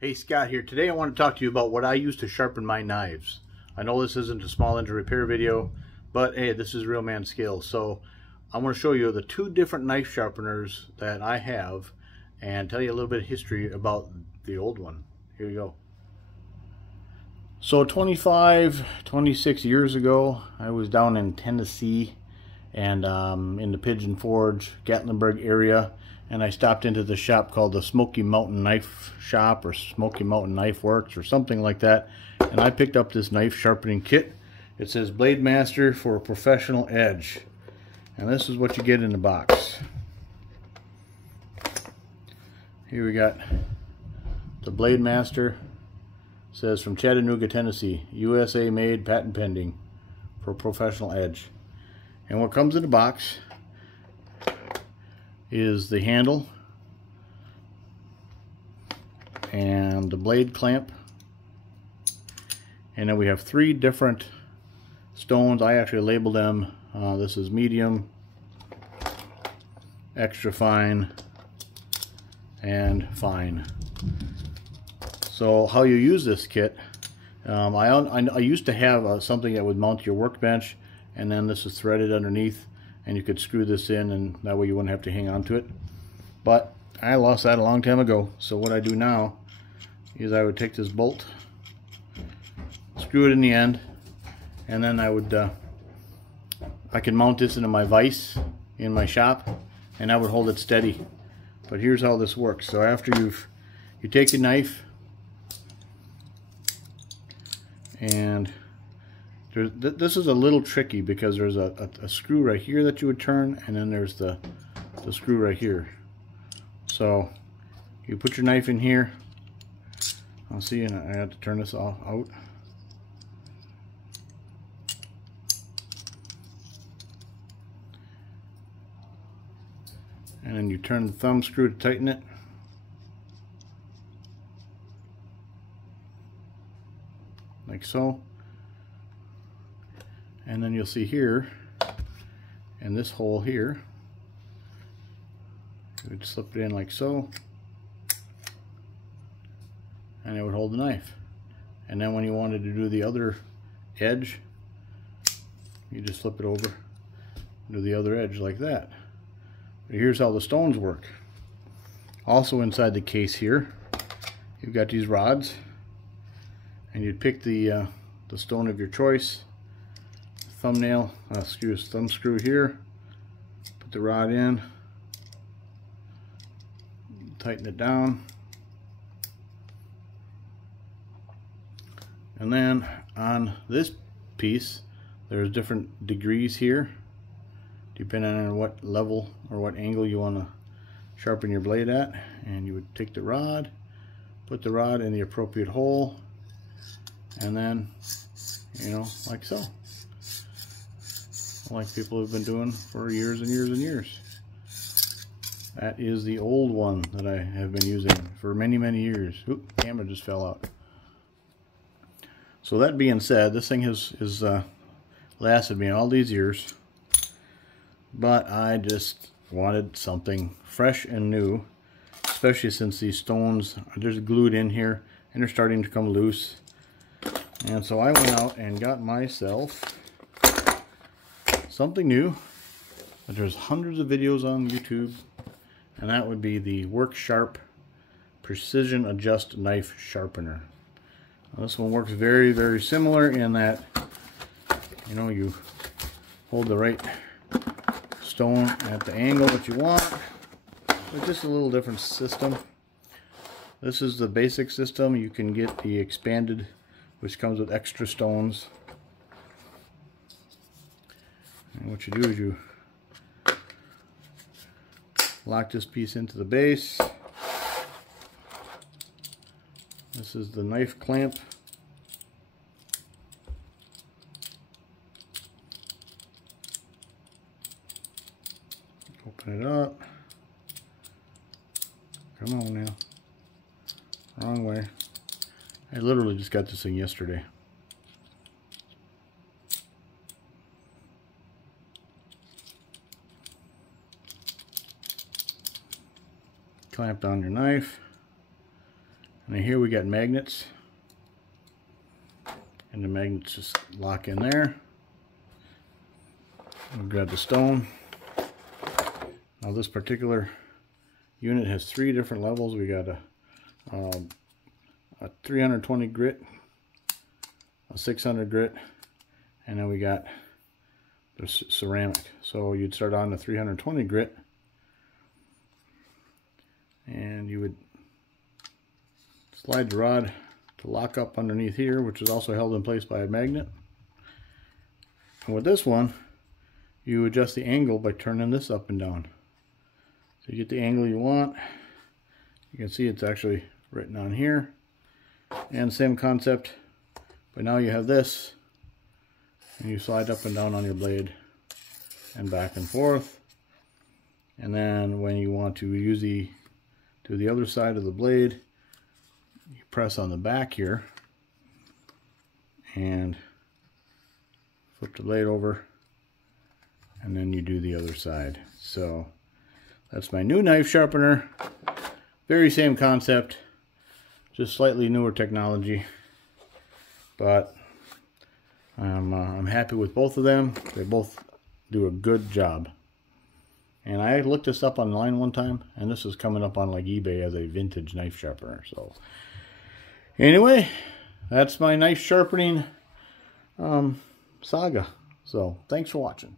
Hey, Scott here. Today I want to talk to you about what I use to sharpen my knives. I know this isn't a small engine repair video, but hey, this is real man skills. So I want to show you the two different knife sharpeners that I have and tell you a little bit of history about the old one. Here you go. So 26 years ago, I was down in Tennessee and in the Pigeon Forge, Gatlinburg area, and I stopped into the shop called the Smoky Mountain Knife Shop or Smoky Mountain Knife Works or something like that, and I picked up this knife sharpening kit. It says Blade Master for a professional edge, and this is what you get in the box. Here we got the Blade Master. It says from Chattanooga, Tennessee, USA made, patent pending, for a professional edge. And what comes in the box is the handle and the blade clamp, and then we have three different stones. I actually labeled them. This is medium, extra fine, and fine. So how you use this kit, I used to have something that would mount your workbench, and then this is threaded underneath, and you could screw this in, and that way you wouldn't have to hang on to it. But I lost that a long time ago, so what I do now is I would take this bolt, screw it in the end, and then I can mount this into my vise in my shop, and I would hold it steady. But here's how this works. So after you take your knife, and this is a little tricky because there's a screw right here that you would turn, and then there's the screw right here. So you put your knife in here. I'll see, and I have to turn this off out. And then you turn the thumb screw to tighten it. Like so. And then you'll see here, in this hole here, you would slip it in like so, and it would hold the knife. And then when you wanted to do the other edge, you just flip it over, do the other edge like that. But here's how the stones work. Also inside the case here, you've got these rods, and you'd pick the stone of your choice. Thumb screw here, put the rod in, tighten it down, and then on this piece there's different degrees here depending on what level or what angle you want to sharpen your blade at. And you would take the rod, put the rod in the appropriate hole, and then, you know, like so, like people have been doing for years and years and years. That is the old one that I have been using for many years. Oop, camera just fell out. So that being said, this thing has lasted me all these years, but I just wanted something fresh and new, especially since these stones are just glued in here and they're starting to come loose. And so I went out and got myself something new, but there's hundreds of videos on YouTube, and that would be the Work Sharp Precision Adjust Knife Sharpener. Now, this one works very similar in that, you know, you hold the right stone at the angle that you want. It's just a little different system. This is the basic system. You can get the expanded, which comes with extra stones. And what you do is you lock this piece into the base. This is the knife clamp. Open it up. Come on now. Wrong way. I literally just got this thing yesterday. Clamp down your knife, And then here we got magnets. And the magnets just lock in there. We'll grab the stone. Now this particular unit has 3 different levels. We got a 320 grit, a 600 grit, and then we got the ceramic. So you'd start on the 320 grit, and you would slide the rod to lock up underneath here, which is also held in place by a magnet. And with this one, you adjust the angle by turning this up and down. So you get the angle you want. You can see it's actually written on here. And same concept, but now you have this, and you slide up and down on your blade and back and forth. And then when you want to use to the other side of the blade, you press on the back here and flip the blade over, and then you do the other side. So that's my new knife sharpener. Very same concept, just slightly newer technology, but I'm happy with both of them. They both do a good job. And I looked this up online one time, and this is coming up on like eBay as a vintage knife sharpener. So anyway, that's my knife sharpening saga. So thanks for watching.